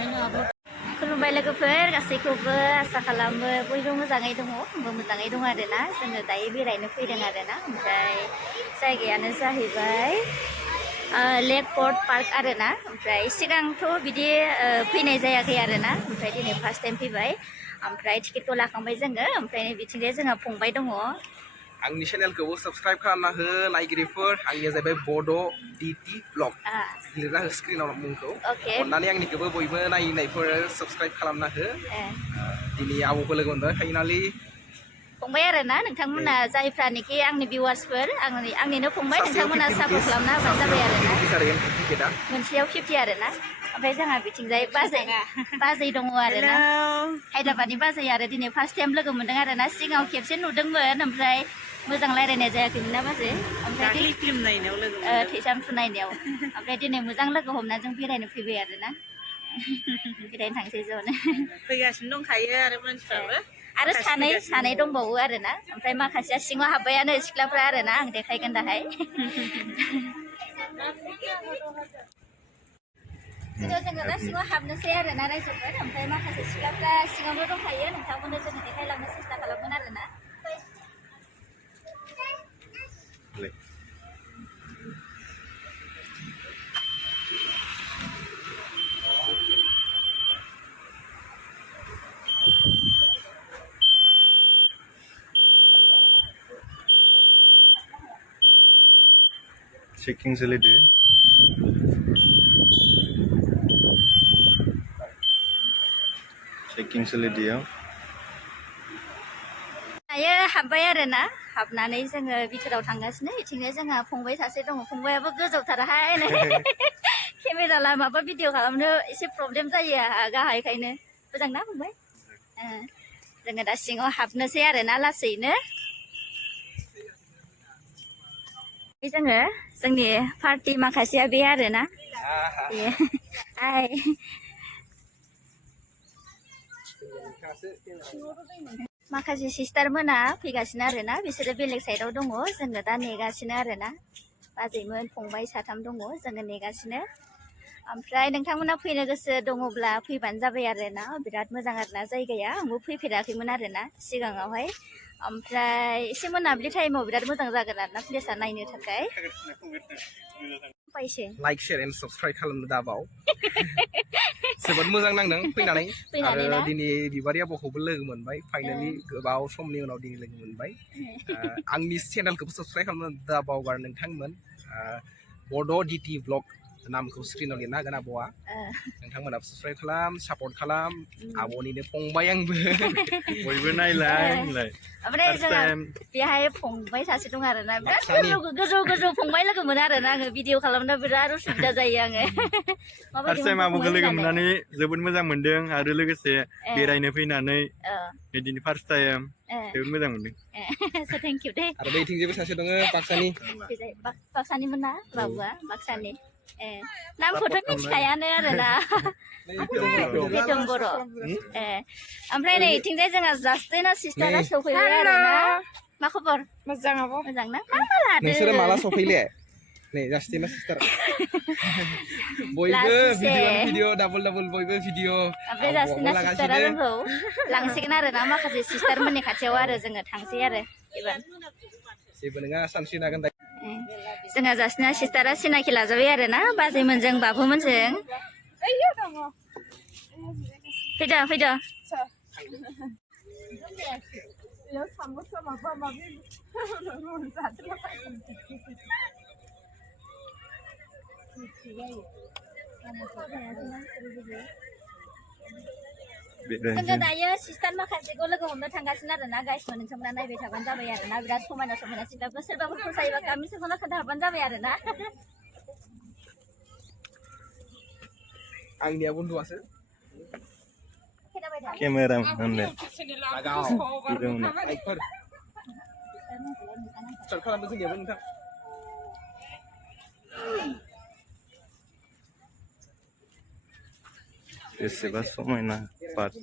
खुलुमबाय लोगोफोर गासैखौबो आसा खालामो बयबो मोजाङै दङ आंबो मोजाङै दं आरोना जोङो दायो बेरायनो फैदों आरोना ओमफ्राय जायगायानो जाहैबाय लेक पर्ट पार्क आरोना ओमफ्राय सिगांथ' बिदि फैनाय जायाखै आरोना ओमफ्राय दिनै फार्स्ट टाइम फैबाय ओमफ्राय टिकेटखौ लाखांबाय जोङो ओमफ्राय बिथिंजाय जोंहा फंबाय दङ आंनि चेनेलखौबो साबस्क्राइब खालामना हो नायगिरिफोर आंनिया जाहैबाय बड' डिटि ब्लग लिरना हो स्क्रिनाव मुंखौ अननानै आंनिखौबो बयबो नायनायफोर साबस्क्राइब खालामना हो दिनै आबौखौ लोगो मोनबाय फाइनालि फंबाय आरोना नोंथांमोना जायफ्रानोखि आंनि भिउवार्सफोर आंनिनो फंबाय नोंथांमोना सापर्ट खालामना होबानो जाबाय आरोना मोनसेयाव 50 आरोना ओमफ्राय जोंहा बिथिंजाय बाजै दङ आरोना हायद्राबादनि बाजै आरो दिनै फार्स्ट टाइम लोगो मोनदों आरोना सिगाङाव खेबसे नुदोंमोन ओमफ्राय मोजां रायज्लायनाय जायाखैमोन ना बाजै ओमफ्राय फिल्म नायनायाव लोगो थैसामथु नायनायाव ओमफ्राय दिनै मोजां लोगो हमना जों बेरायनो फैबाय आरोना बेरायनो थांसै ज'नो फैगासिनो दंखायो आरो मानसिफ्राबो आरो सानै दंबावो आरोना ओमफ्राय माखासेया सिङाव हाबबायानो सिख्लाफ्रा आरोना आं देखायगोन दाहाय जोङो दा सिङाव हाबनोसै आरोना रायजोफोर ओमफ्राय माखासे सिख्लाफ्रा सिङावनो दंखायो नोंथांमोननो जोङो देखायलांनो सेस्था खालामगोन आरोना चेकिं सोलिदो चेकिं सोलिदोयाव दायो हाबबाय आरोना हाबनानै जोङो बिथोराव थांगासिनो बिथिंजाय जोंहा फंबाय सासे दङ फंबायाबो गोजौथारहाय केमेरा लामाबा भिडिअ खालामनो एसे प्रब्लेम जायो गाहायखायनो मोजां ना फंबाय जोङो दा सिङाव हाबनोसै आरोना लासैनो जोङो जोंनि पार्टि माखासेया बे आरोना माखासे सिस्टार मोना फैगासिनो आरोना बिसोरो बेलेग साइडआव दङ जोङो दा नेगासिनो आरोना बाजैमोन फंबाय साथाम दङ जोङो नेगासिनो ओमफ्राय नोंथांमोना फैनो गोसो दङब्ला फैबानो जाबाय आरोना बिराद मोजां आरोना जायगाया आंबो फैफेराखैमोन आरोना सिगाङावहाय ओमफ्राय एसे मोनाबिलि टाइमाव बिराद मोजां जागोन आरोना प्लेसआ नायनो थाखाय लाइक शेयार एन्ड साबस्क्राइब खालामनो दाबाव जोबोद मोजां नांदों फैनानै आरो दिनै बिबारि आबौखौबो लोगो मोनबाय फाइनालि गोबाव समनि उनाव दिनै लोगो मोनबाय आंनि चेनेलखौबो साबस्क्राइब खालामनो दाबावगार नोंथांमोन बड' डिटि ब्लग नामखौ स्क्रिनाव लिरना होगोन आबौआ नोंथांमोनाबो साबस्क्राइब खालाम सापर्ट खालाम आब'निनो फंबाय आंबो बयबो नायलाय ओमफ्राय जोंहा बेहाय फंबाय सासे दं आरोना बिराद गोजौ फंबाय लोगो मोनो आरोना आङो भिडिअ खालामनो बिराद उसुबिदा जायो आङो फार्स्ट टाइम आबौखौ लोगो मोननानै जोबोद मोजां मोनदों आरो लोगोसे बेरायनो फैनानै बिदिनो फार्स्ट टाइम जोबोद मोजां मोनदों थेंक इउ दे आरो बैथिंजायबो सासे दङ बाक्सानिमोन ना बाबुआ बाक्सानि नामखौथ' मिथिखायानो आरोना प्रितम बर' ओमफ्राय नै इथिंजाय जोंहा जास्टिना सिस्टारा सफैबाय आरोना मा खबर मोजां आब' मोजां ना मा लादों नोंसोरो माला सफैले नै जास्टिना सिस्टार बयबो भिडिअ डाबल बयबो भिडिअ ओमफ्राय जास्टिना सिस्टारा जोंखौ लांसिगोन आरोना माखासे सिस्टारमोननि खाथियाव आरो जोङो थांसै आरो एबार जेबो नङा सानस्रिनो हागोन जोंहा जास्टिना सिस्टारा सिनाखि लाजाबाय आरोना बाजैमोनजों बाबुमोनजों फैदो जोङो दायो सिस्टार माखासेखौ लोगो हमनो थांगासिनो आरोना गाइसमोन नोंथांमोना नायबाय थाबानो जाबाय आरोना बिराद समायना सिख्लाफोर सोरबाफोर फसायोबा गामिफोरखौनो खोन्थाहरबानो जाबाय आरोना आंनिया बन्दुआसो केमेरा खालामदो जोंनियाबो नोंथां बेसेबा समायना park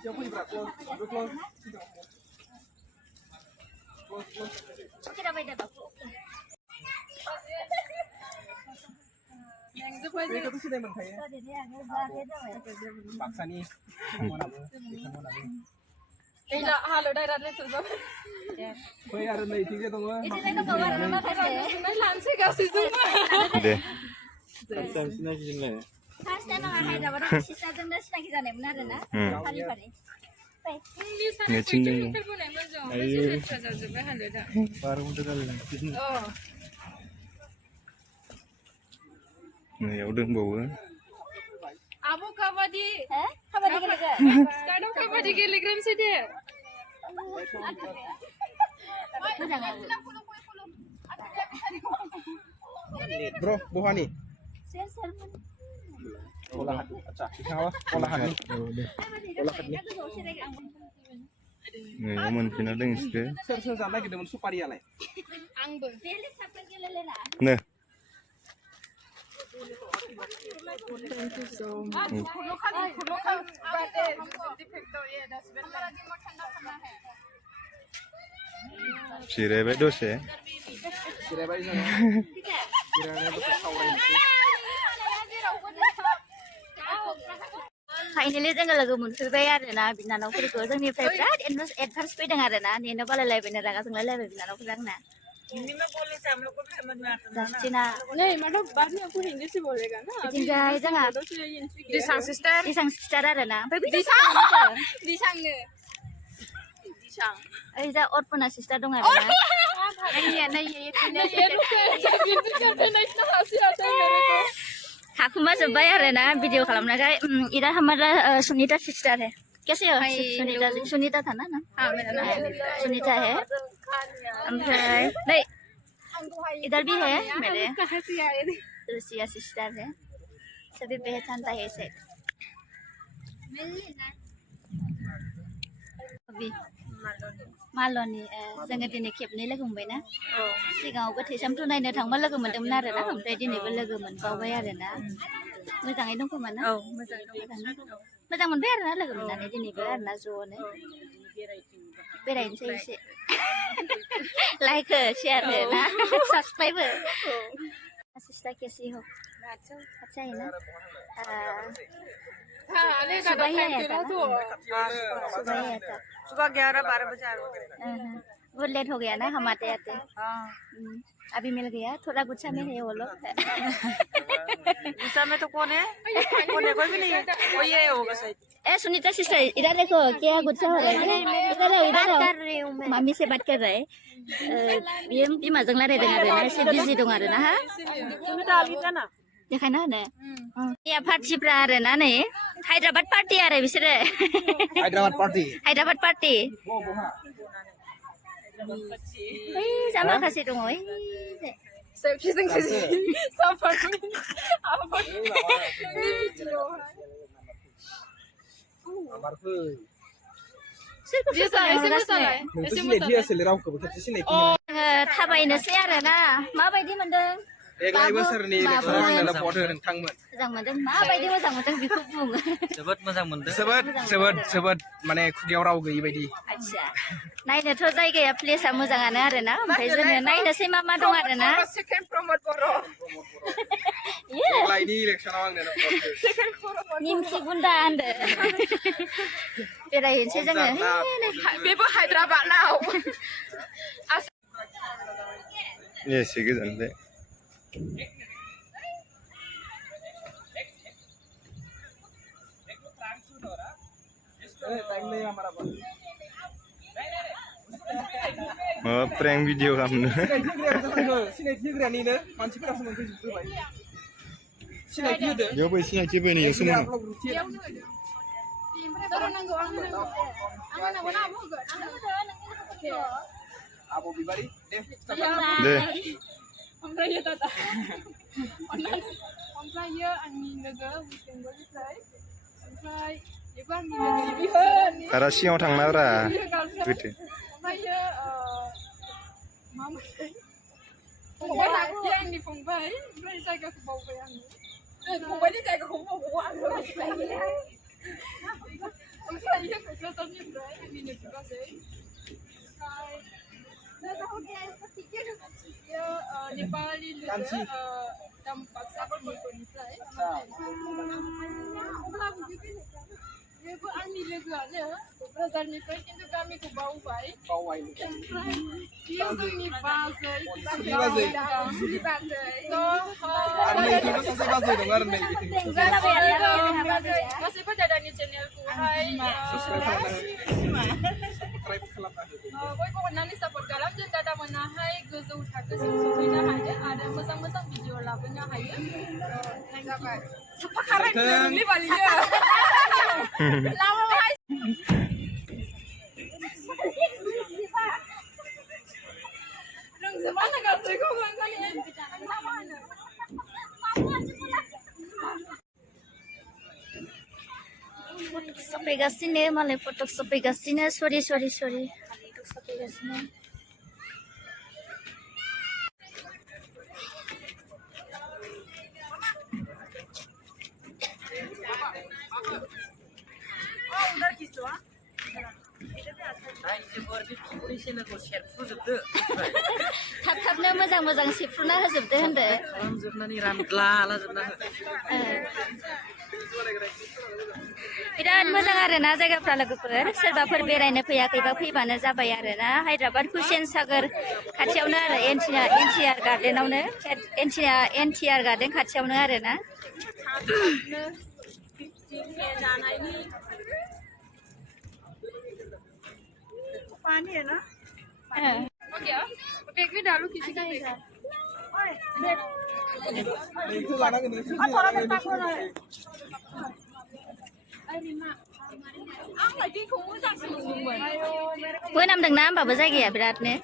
Siapa yang berat? Close. Kita beda baku. Ini tuh sih teman saya. Jadi agak bahagia dong. Paksa nih. Mau nabu. Halo daerah itu tuh. Kau ada nih tiga tuh. Itu mereka bawa nama kasih. Langsung kasih semua. deh first time sih lagi nih First time ang Hyderabad sisa dong dah sih kita nih benar na? Pari. ngecing dong ayo baru udah kali Oh. nah ya udah bawa Abu kabadi. Eh? Kabar dikit ke? Sekarang kabadi kilogram sih dia. Bro, buah nih. Share. Olahan. Acah. Apa? Olahan nih. nah aman final deng sih Share sampai kita mun supari alai. Anggur. Pilih sampai gila lah. nah Thank you so much. Kulokan. Bate. Dipekto ya das benar. si rebe dos ya Kira baik sana. Kiranya tuh sauran itu. Finally जोङो लोगो मोनफैबाय आरोना बिनानावफोरखौ जोंनिफ्राय बिराद advance फैदों आरोना नेनो बालायलायबाय रागा जोंलायलायबाय बिनानावफोरा आंना हिंदी में बोलने से हम लोग को भी समझ में आता है जास्टिना नहीं मतलब बाद में आपको हिंदी से बोलेगा ना बिथिंजाय जोंहा दिशां सिस्टर दिसां सिस्टार आरोना ओमफ्राय दिशां ओइ जा अर्पना सिस्टार दं आरोना नहीं ये रुक बिल्कुल करते नहीं इतना हंसी आता है मेरे को हाकुमा जोब्बाय आरोना भिडिअ खालामनायखाय इधर हमारा सुनीता सिस्टर है कैसे हो सुनीता था ना हाँ मेरा नाम सुनीता है ओमफ्राय नहीं इधर भी है मेरे कहाँ से आए थे तुलसिया सिस्टर है सभी पहचानता है इसे माल'नि जोङो दिनै खेबनै लोगो मोनबायना सिगाङावबो थैसामथ' नायनो थांबा लोगो मोनदोंमोन आरोना ओमफ्राय दिनैबो लोगो मोनबावबाय आरोना मोजाङै दंखोमा ना मोजां मोनबाय आरोना लोगो मोननानै दिनैबो आरोना ज'नो बेरायनोसै एसे लाइक हो शेयर हो ना सब्सक्राइब हो सिस्टर कैसी हो अच्छा है ना हाँ आने का सुबह ही आया था ना? सुबह सुबह ही आया था सुबह 11-12 बजे आ रहे बहुत लेट हो गया ना हम आते आते अभी मिल गया थोड़ा गुस्सा में है वो लोग गुस्सा में तो कौन है कोई भी नहीं है वो ये होगा शायद ए सुनीता सिस्टर इधर देखो क्या गुस्सा हो रहा है इधर आओ मम्मी से बात कर रहा है ये बिमाजों रायलायदों आरोना एसे बिजि दं आरोना हा सुनीता अभी का ना देखायना होनो या पार्टिफ्रा आरोना नै हायद्राबाद पार्टि आरो बिसोरो हायद्राबाद पार्टि ओइ जा माखासे दङ ओइ सेल्फी थाबायनोसै आरोना माबायदि मोनदों देग्लाय बोसोरनि लेक्चराव आंनो भट होदों थांमोन मोजां मोनदों माबायदि मोजां मोनदों बेखौ बुं जोबोद मोजां मोनदों जोबोद माने खुगायाव राव गैयि बायदि आच्छा नायनोथ' जायगाया प्लेसआ मोजाङानो आरोना ओमफ्राय जोङो नायनोसै मा मा दं आरोना सेकेन्ड प्रमोट बर' देग्लायनि इलेक्सनाव आंनो भट निमखि गुन्दा होनदो बेरायहैनोसै जोङो बेबो हायद्राबादाव एसे गोजान दे prank video kamu सिनायथि होग्रानिनो मानसिफोरासो मोनफैजोबबाय सिनायथि होदो Yo बै सिनायथि बै नि semua आब' बिबारि दे deh ओमफ्राय दादा ओमफ्राय आंनि लोगो बेंगलनिफ्राय ओमफ्राय बेबो आंनि लोगो बिहोन karena siang थांना रा gitu ओमफ्राय मामोन फंबाय आंनि फंबाय ओमफ्राय जायगाखौ बावबाय आङो फंबायनि जायगाखौ बावबाय आङो ओमफ्राय Pasarनिफ्राय आंनिनो बिबाजै dia Nepali logo Dampak Sabarmatiनिफ्राय अब्लाबो बेबो आंनि लोगोआनो क'क्राझारनिफ्राय खिन्थु गामिखौ बावबाय ओमफ्राय बियो जोंनि बाजै गासैबो दादानि चेनेलखौहाय बयबो अननानै सापर्ट खालामदो दादा मोनाहाय गोजौ थाखोसिम सौहैनो हायो आरो मोजां मोजां भिडिअ लाबोनो हायो जाबाय साफा खारायनो बालियो लावहाय रोंजोबा ना गासैखौबो सफैगासिनो मालाय फटक सफैगासिनो सरि सफैगासिनो थाब थाबनो मोजां मोजां सेफ्रुना होजोबदो होनदो खालामजोबनानै रानग्ला लाजोबना हो बिराद मोजां आरोना जायगाफ्रा लोगोफोर सोरबाफोर बेरायनो फैयाखैबा फैबानो जाबाय आरोना हायद्राबाद हुसेन सागर खाथियावनो आरो एनटिआर गार्डेनावनो एनटिआर गार्डेन खाथियावनो आरोना पानी है ना हो गया बैग में डालो किसी का बैग मोनामदोंना होमबाबो जायगाया बिरादनो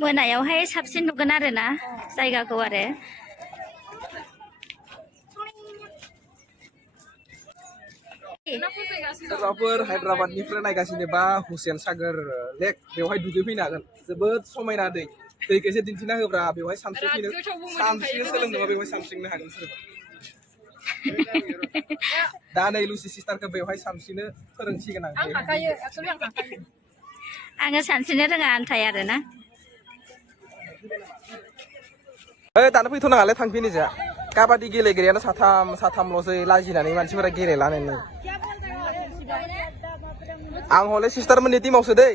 मोनायावहाय साबसिन नुगोन आरोना जायगाखौ आरो सोरबाफोर हायद्राबादनिफ्राय नायगासिनोबा हुसेन सागर लेक बेवहाय दुगैफैनो हागोन जोबोद समायना दैखौ एसे दिन्थिना होब्रा बेवहाय सानस्रिनो सोलोंनोबा बेवहाय सानस्रिनो हागोन सोरबा दा नै लुसि सिस्टारखौ बेवहाय सानस्रिनो फोरोंसिगोन आङो सानस्रिनो रोङा आन्थाय आरोना दानो फैथ'नाङालै थांफिनो जा काबादि गेलेग्रायानो साथामल'सै लाजिनानै मानसिफोरा गेलेलानो आं हले सिस्टारमोननि टिमावसो दै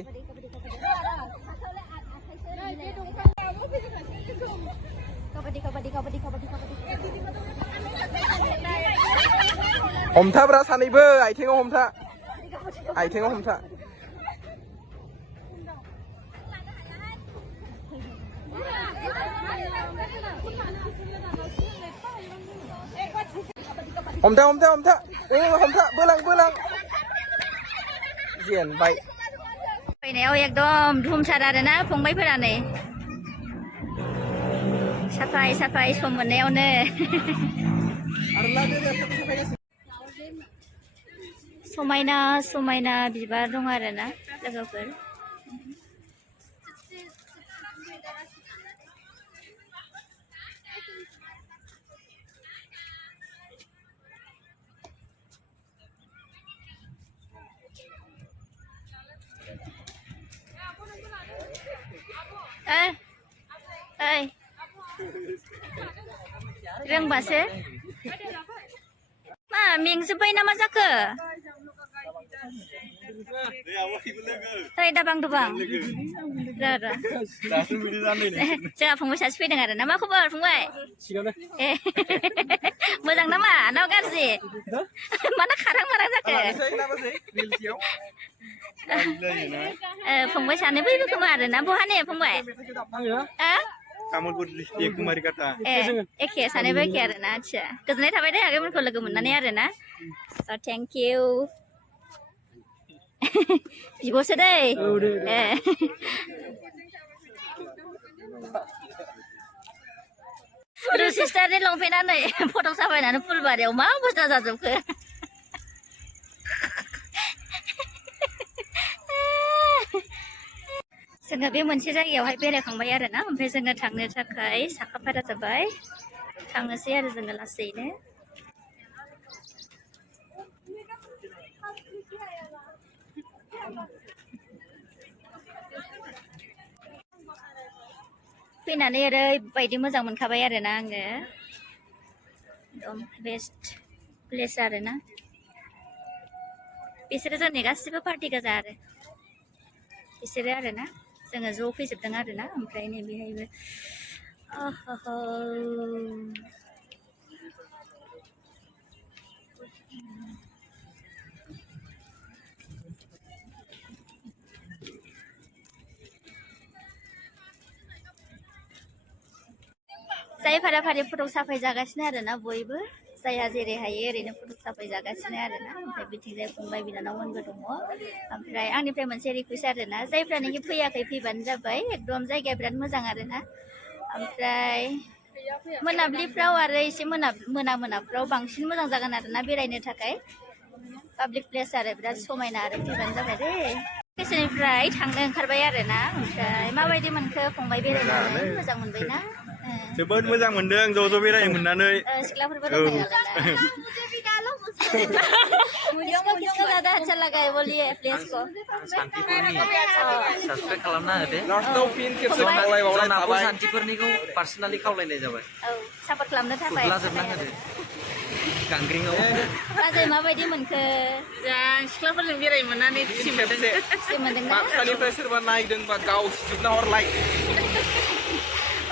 हमथाब्रा सानैबो आथिङाव हमथा हमथा बोलां जेनबाय फैनायाव एकदम धुमथार आरोना फंबायफोरा नै साफाय सम मोननायावनो समायना बिबार दं आरोना लोगोफोर रोंबासो मा मेंजोब्बाय ना मा जाखो दाबां जोंहा फंबाय सासे फैदों आरो ना मा खबर फंबाय मोजां नामा ना गाज्रि माना खारां मारां जाखो फंबाय सानै फैबो खोमा आरो ना बहानि फंबाय तामुलपुर डिस्ट्रिक्ट कुमारिकाटा एखे सानैबो एखे आरो ना आच्छा गोजोननाय थाबाय दे आगैमोनखौ लोगो मोननानै आरो ना स' थेंक इउ बिब'सो दै सिस्टारनि लंपेन्टआ नै फट' साफायनानै फुलबारियाव मा अबस्था जाजोबखो जोङो बे मोनसे जायगायावहाय बेरायखांबाय आरो ना ओमफ्राय जोङो थांनो थाखाय साखाफारा जाबाय थांनोसै आरो जोङो लासैनो फैनानै ओरैबायदि मोजां मोनखाबाय आरो ना आङो एकदम बेस्ट प्लेस आरो ना बिसोरो जोंनि गासिबो पार्टि गोजा आरो बिसोरो आरो ना जोङो ज' फैजोबदों आरो ना ओमफ्राय नै बेहायबो जाय फारा फारि फटक साफाय जागासिनो आरो ना बयबो जायहा जेरै हायो ओरैनो फटक साफाय जागासिनो आरो ना ओमफ्राय बिथिंजाय फंबाय बिनानावमोनबो दङ ओमफ्राय आंनिफ्राय मोनसे रिकुवेस्ट आरो ना जायफ्रानोखि फैयाखै फैबानो जाबाय एकदम जायगाया बिराद मोजां आरो ना ओमफ्राय मोनाब्लिफ्राव आरो एसे मोनाफ्राव बांसिन मोजां जागोन आरो ना बेरायनो थाखाय पाब्लिक प्लेस आरो बिराद समायना आरो फैबानो जाबाय दे स्टेशननिफ्राय थांनो ओंखारबाय आरो ना ओमफ्राय माबायदि मोनखो फंबाय बेरायनानै मोजां मोनबाय ना जोबोद मोजां मोनदों ज' बेरायनो मोननानै सिख्लाफोरबो दङ किसको ज्यादा अच्छा लगा है बोलिए प्लेस को साबस्क्राइब खालामना हो दे लास्टाव फिन खेबसे खावलायबावनाय थाबाय सान्थिफोरनिखौ पार्सनेलि खावलायनाय जाबाय औ सापर्ट खालामनो थाखाय गुरलाजोबना होदो गांग्रिङाव बाजै माबायदि मोनखो सिख्लाफोरजों बेरायनो मोननानै खुसि मोनदों खुसि मोनदोंना बाक्सानिफ्राय सोरबा नायदोंबा गाव सिजोबना हर लाइक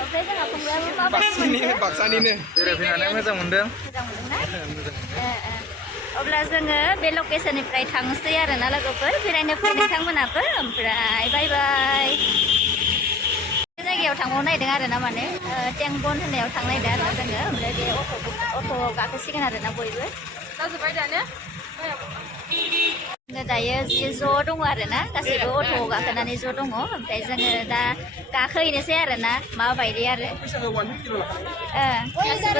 ओमफ्राय जोंहा फंबायाबो माबायदि मोनखो बाक्सानिनो बेरायफैनानै मोजां मोनदों मोजां मोनदोंना अब्ला जोङो बे लकेसननिफ्राय थांसै आरो ना लोगोफोर बेरायनो फै नोंथांमोनाबो ओमफ्राय बाय बाय बे जायगायाव थांबावनो नागिरदों आरो ना माने टेंबन होननायाव थांनो नागिरदों आरो जोङो ओमफ्राय बे अट' गाखोसिगोन आरो ना बयबो जाजोब्बाय दानो जोङो दायो ज' दङ आरो ना गासैबो अट'आव गाखोनानै ज' दङ ओमफ्राय जोङो दा गाखोहैनोसै आरो ना माबायदि आरो गासिबो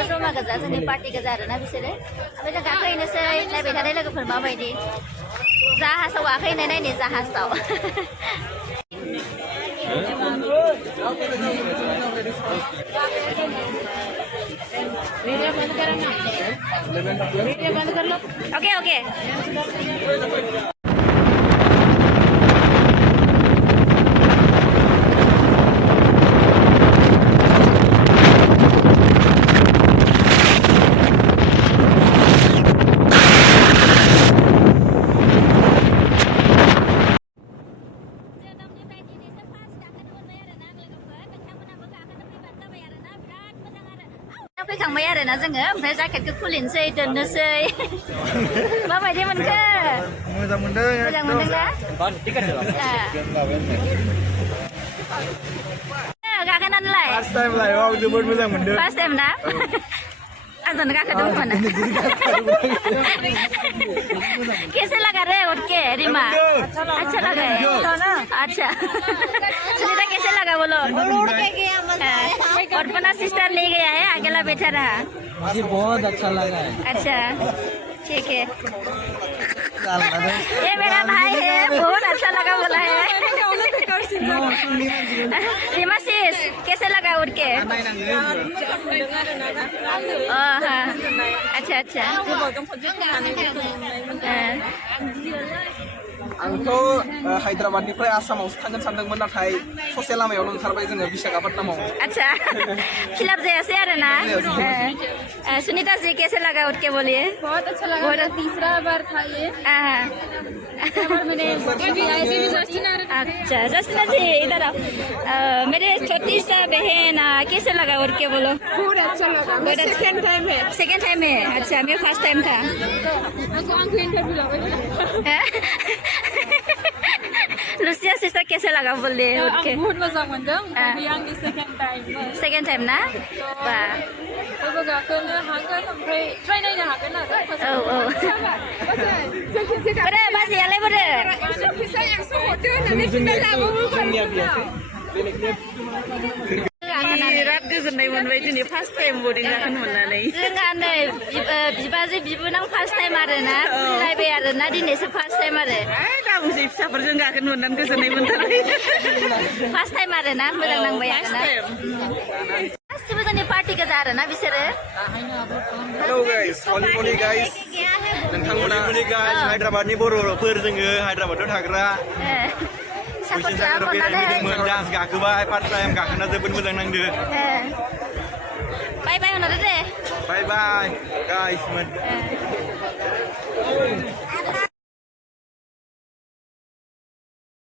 जमा गोजा जोंनि पार्टि गोजा आरो ना बिसोरो ओमफ्राय जों गाखोहैनोसै नायबाय थानाय लोगोफोर माबायदि जाहाजाव गाखोहैनाय नायनि जाहाजाव ओके ओके फैखांबाय आरो ना जोङो ओमफ्राय जाकेटखौ खुलिनोसै दोननोसै माबायदि मोनखो मोजां मोनदों मोजां मोनदोंना गाखोनानैलाय फार्स्ट टाइम लाइफआव जोबोद मोजां मोनदों फार्स्ट टाइम ना आंजोंनो गाखोदोंमोन कैसे लगा रे उठ के रिमा अच्छा लगा है अच्छा सुनीता कैसे लगा बोलो और अपना सिस्टर ले गया है अकेला बैठा रहा मुझे बहुत अच्छा लगा है अच्छा ठीक है ये मेरा भाई है बहुत अच्छा लगा बोला है रिमा सिस कैसे लगा उठ के हाँ अच्छा अच्छा आंथ' हायद्राबादनिफ्राय आसामावसो थांगोन सानदोंमोन नाथाय ससे लामायावनो ओंखारबाय जोङो विशाखापट्टनमाव अच्छा खिलाफ जायासै आरो ना सुनीता जी कैसे लगा उठ के बोलिए बहुत अच्छा लगा तीसरा बार था ये मैंने अच्छा जसना जी इधर आओ मेरे छोटी सा बहन कैसे लगा उठ के बोलो बहुत अच्छा लगा सेकंड टाइम है अच्छा मेरा फर्स्ट टाइम था आपको इंटरव्यू लगा लुसिया सिस्टर कैसे लगा बोलिए उठ के बहुत मजा मोनदों आंनि सेकंड टाइम ना बा बयबो गाखोनो हागोन ओमफ्राय ट्राइ नायनो हागोन आरो औ बोरो बाजैयालाय बोरो फैसा 100 हरदो होननानै जोंनिया बियासै गाखोनानै बिराद गोजोननाय मोनबाय दिनै फार्स्ट टाइम बर्डिं गाखोनो मोननानै जोंहा नै बिबाजै बिबोनां फार्स्ट टाइम आरोना फैलायबाय आरोना दिनैसो फार्स्ट टाइम आरो दा बुंसै फिसाफोरजों गाखोनो मोननानै गोजोननाय मोनथारबाय फार्स्ट टाइम आरोना मोजां नांबाय आरोना गासिबो जोंनि पार्टि गोजा आरोना बिसोरो हेलौ गाइस हलिमलि गाइस नोंथांमोना हायद्राबादनि बर'फोर जोङो हायद्राबादाव थाग्रा सापर्ट खालामनानै डान्स गाखोबाय फार्स्ट टाइम गाखोना जोबोद मोजां नांदो बाय बाय होनहरदो दे बाय बाय गाइस